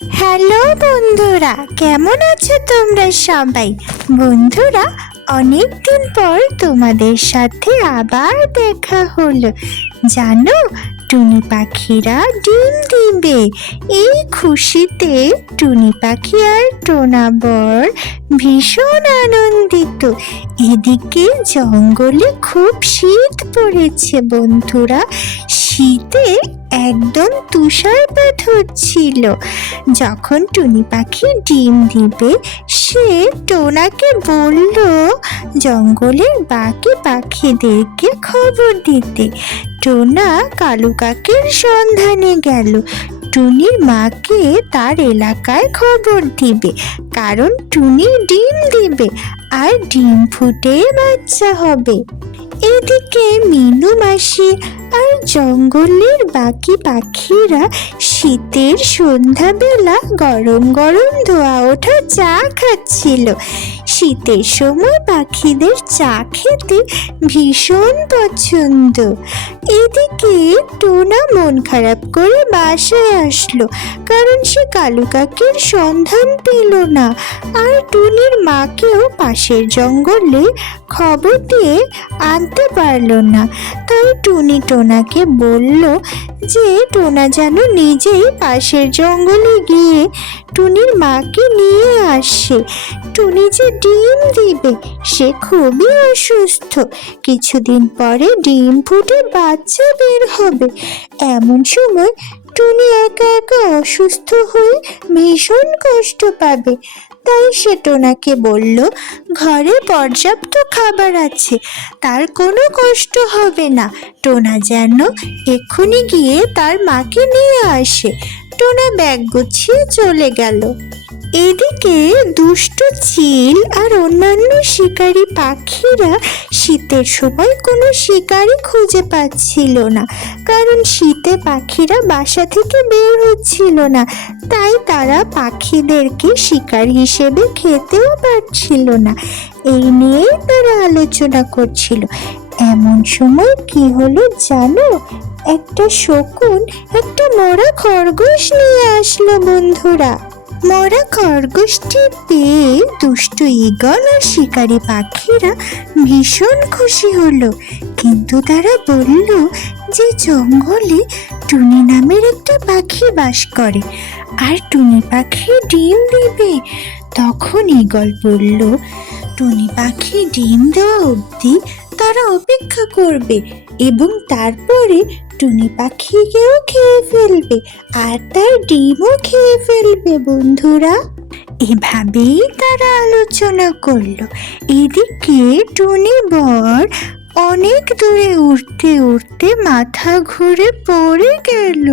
Hello বন্ধুরা, কেমন আছো তোমরা সবাই? বন্ধুরা, অনেক দিন পর তোমাদের সাথে আবার দেখা হলো। জানো, টুনি পাখিরা ডিম দিবে। এই খুশিতে টুনি পাখি আর টোনা বর ভীষণ আনন্দিত। এদিকে জঙ্গলে খুব শীত পড়েছে বন্ধুরা। শীতে একদম তুষারপাত হচ্ছিল। যখন টুনি পাখি ডিম দিবে, সে টোনাকে বলল জঙ্গলের বাকি পাখিদেরকে খবর দিতে। টোনা কালু কাকের সন্ধানে গেল। টুনির মাকে তার এলাকায় খবর দিবে, কারণ টুনি ডিম দিবে আর ডিম ফুটে বাচ্চা হবে। এদিকে মিনু মাসি আর জঙ্গলের বাকি পাখিরা শীতের সন্ধ্যাবেলা গরম গরম ধোয়া ওঠা চা খাচ্ছিল। শীতের সময় পাখিদের চা খেতে ভীষণ পছন্দ। এদিকে টোনা মন খারাপ করে বাসায় আসলো, কারণ সে কালু কাকের সন্ধান পেল না। আর টুনির মাকেও পাশের জঙ্গলে খবর দিয়ে আনতে পারলো না। তাই টুনি টোনাকে বলল যে টোনা যেন নিজেই পাশের জঙ্গলে গিয়ে টুনির মাকে নিয়ে আসে। টুনি যে ডিম দিবে, সে খুবই অসুস্থ। কিছুদিন পরে ডিম ফুটে বাচ্চা বের হবে। এমন সময় টুনি একা একা অসুস্থ হয়ে ভীষণ কষ্ট পাবে। তাই সে টোনাকে বলল ঘরে পর্যাপ্ত খাবার আছে, তার কোনো কষ্ট হবে না। টোনা যেন এক্ষুনি গিয়ে তার মাকে নিয়ে আসে। টোনা ব্যাগ গুছিয়ে চলে গেল। এদিকে দুষ্ট চিল আর অন্যান্য শিকারী পাখিরা শীতের সময় কোনো শিকারই খুঁজে পাচ্ছিল না, কারণ শীতে পাখিরা বাসা থেকে বের হচ্ছিল না। তাই তারা পাখিদেরকে শিকার হিসেবে খেতেও পারছিল না। এই নিয়েই তারা আলোচনা করছিল। এমন সময় কি হলো জানো? একটা শকুন একটা মরা খরগোশ নিয়ে আসলো বন্ধুরা। মরা খরগোশটি পেয়ে দুষ্টু ঈগল আর শিকারী পাখিরা ভীষণ খুশি হলো। কিন্তু তারা বলল যে জঙ্গলে টুনি নামের একটা পাখি বাস করে, আর টুনি পাখি ডিম দিবে। তখন ঈগল বলল টুনি পাখি ডিম দেওয়া অবধি তারা অপেক্ষা করবে এবং তারপরে টুনি পাখিকেও খেয়ে ফেলবে আর তার ডিমও খেয়ে ফেলবে বন্ধুরা। এভাবেই তারা আলোচনা করলো। এদিকে টুনি বর অনেক দূরে উড়তে উড়তে মাথা ঘুরে পড়ে গেল।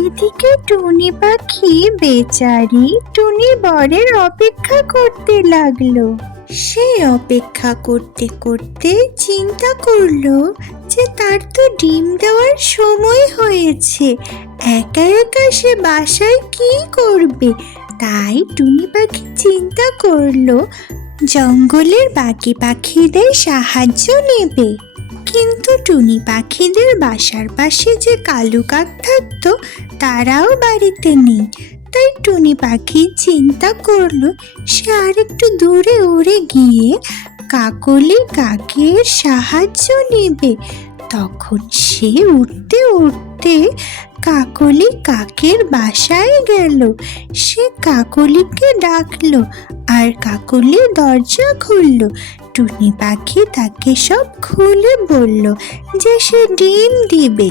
এদিকে টুনি পাখি বেচারি টুনি বরের অপেক্ষা করতে লাগলো। সে অপেক্ষা করতে করতে চিন্তা করলো যে তার তো ডিম দেওয়ার সময় হয়েছে, একা একা সে বাসায় কি করবে। তাই টুনি পাখি চিন্তা করলো জঙ্গলের বাকি পাখিদের সাহায্য নেবে। কিন্তু টুনি পাখিদের বাসার পাশে যে কালু কাক থাকতো, তারাও বাড়িতে নেই। তাই টুনি পাখি চিন্তা করলো সে আরেকটু দূরে উড়ে গিয়ে কাকলি কাকের সাহায্য নেবে। তখন সে উঠতে উঠতে কাকলি কাকের বাসায় গেল। সে কাকলিকে ডাকলো আর কাকলি দরজা খুললো। টুনি পাখি তাকে সব খুলে বলল যে সে ডিম দিবে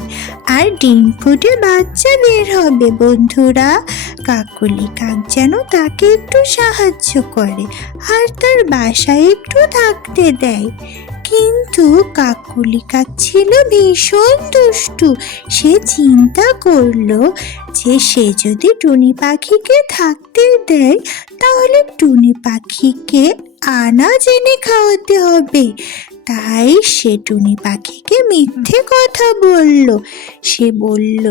আর ডিম ফুটে বাচ্চা বের হবে বন্ধুরা। কাকলি কাক যেন তাকে একটু সাহায্য করে আর তার বাসায় একটু থাকতে দেয়। কিন্তু কাকলি কাক ছিল ভীষণ দুষ্টু। সে চিন্তা করলো যে সে যদি টুনি পাখিকে থাকতে দেয়, তাহলে টুনি পাখিকে আনাজ এনে খাওয়াতে হবে। তাই সে টুনি পাখিকে মিথ্যে কথা বলল। সে বলল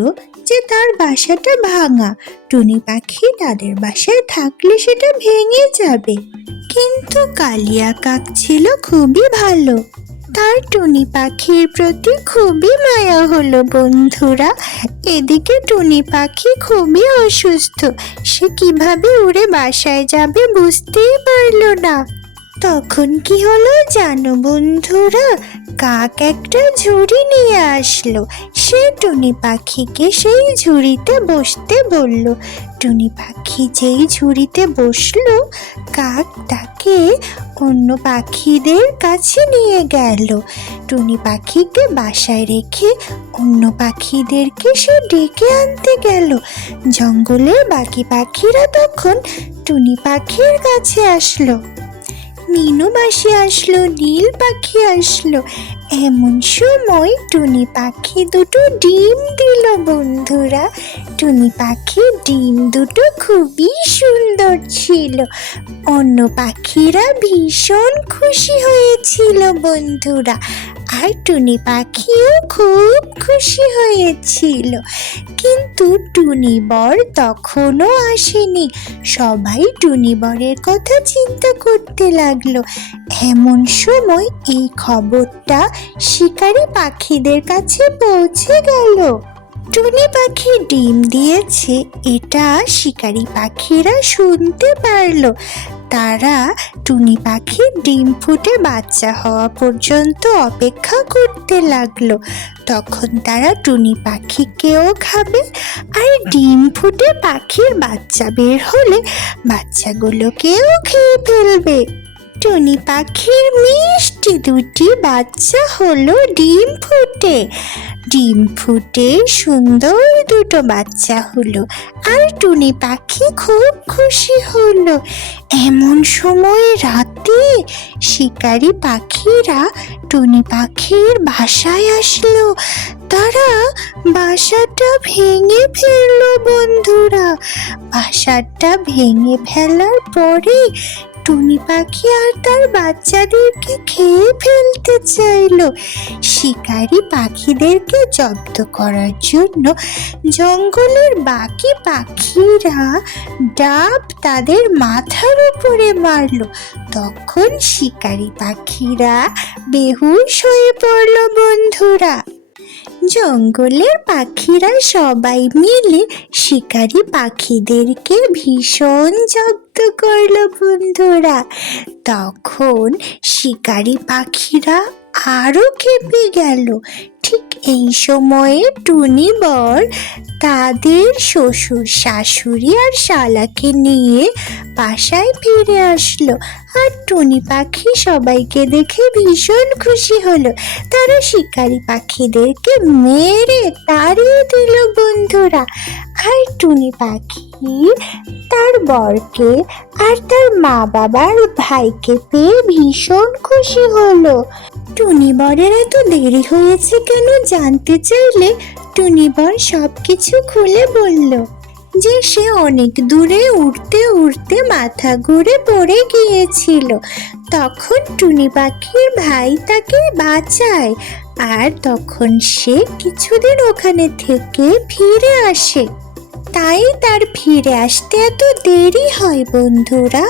যে তার বাসাটা ভাঙা, টুনি পাখি তাদের বাসায় থাকলে সেটা ভেঙে যাবে। কিন্তু কালিয়া কাক ছিল খুবই ভালো। তার টুনি পাখির প্রতি খুবই মায়া হলো বন্ধুরা। এদিকে টুনি পাখি খুবই অসুস্থ, সে কিভাবে উড়ে বাসায় যাবে বুঝতেই পারলো না। তখন কি হলো জানো বন্ধুরা, কাক একটা ঝুড়ি নিয়ে আসলো। সে টুনি পাখিকে সেই ঝুড়িতে বসতে বলল। টুনি পাখি যেই ঝুড়িতে বসলো, কাক তাকে অন্য পাখিদের কাছে নিয়ে গেল। টুনি পাখিকে বাসায় রেখে অন্য পাখিদেরকে সে ডেকে আনতে গেল। জঙ্গলের বাকি পাখিরা তখন টুনি পাখির কাছে আসলো। মিনু মাসি আসলো, নীল পাখি আসলো। এমন সময় টুনি পাখি দুটো ডিম দিল বন্ধুরা। টুনি পাখির ডিম দুটো খুবই সুন্দর ছিল। অন্য পাখিরা ভীষণ খুশি হয়েছিল বন্ধুরা, আর টুনি পাখিও খুব খুশি হয়েছিল। কিন্তু টুনি বর তখনও আসেনি। সবাই টুনি বরের কথা চিন্তা করতে লাগলো। এমন সময় এই খবরটা শিকারী পাখিদের কাছে পৌঁছে গেল। টুনি পাখি ডিম দিয়েছে, এটা শিকারী পাখিরা শুনতে পারলো। তারা টুনি পাখির ডিম ফুটে বাচ্চা হওয়া পর্যন্ত অপেক্ষা করতে লাগলো। তখন তারা টুনি পাখিকেও খাবে, আর ডিম ফুটে পাখির বাচ্চা বের হলে বাচ্চাগুলোকেও খেয়ে ফেলবে। টুনি পাখির মিষ্টি দুটি বাচ্চা হলো ডিম ফুটে। ডিম ফুটে সুন্দর দুটো বাচ্চা হলো, আর টুনি পাখি খুব খুশি হলো। এমন সময় রাতে শিকারী পাখিরা টুনি পাখির বাসায় আসলো। তারা বাসাটা ভেঙে ফেললো বন্ধুরা। বাসাটা ভেঙে ফেলার পরে টুনি পাখি আর তার বাচ্চাদেরকে খেয়ে ফেলতে চাইলো। শিকারী পাখিদেরকে জব্দ করার জন্য জঙ্গলের বাকি পাখিরা ডাব তাদের মাথার উপরে মারলো। তখন শিকারী পাখিরা বেহুশ হয়ে পড়ল বন্ধুরা। জঙ্গলের পাখিরা সবাই মিলে শিকারী পাখিদেরকে ভীষণ জব্দ করলো বন্ধুরা। তখন শিকারী পাখিরা আরো খেপে গেল। ঠিক এই সময়ে টুনি বর তাদের শ্বশুর শাশুড়ি আর শালাকে নিয়ে বাসায় ফিরে আসলো। আর টুনি পাখি সবাইকে দেখে ভীষণ খুশি হলো। তারা শিকারী পাখিদেরকে মেরে তাড়িয়ে দিল বন্ধুরা। আর টুনি পাখি তার বরকে আর তার মা বাবার ভাইকে পেয়ে ভীষণ খুশি হলো। টুনি বরের এত দেরি হয়েছে কেন জানতে চাইলে টুনি বর সবকিছু খুলে বলল যে সে অনেক দূরে উড়তে উড়তে মাথা ঘুরে পড়ে গিয়েছিল। তখন টুনি পাখির ভাই তাকে বাঁচায়, আর তখন সে কিছুদিন ওখানে থেকে ফিরে আসে। তাই তার ফিরে আসতে এত দেরি হয় বন্ধুরা।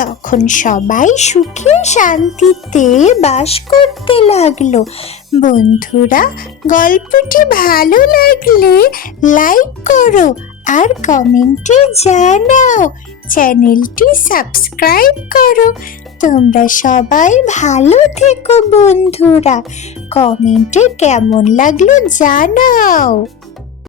তখন সবাই সুখে শান্তিতে বাস করতে লাগলো। বন্ধুরা, গল্পটি ভালো লাগলে লাইক করো আর কমেন্টে জানাও, চ্যানেলটি সাবস্ক্রাইব করো। তোমরা সবাই ভালো থেকো বন্ধুরা, কমেন্টে কেমন লাগলো জানাও।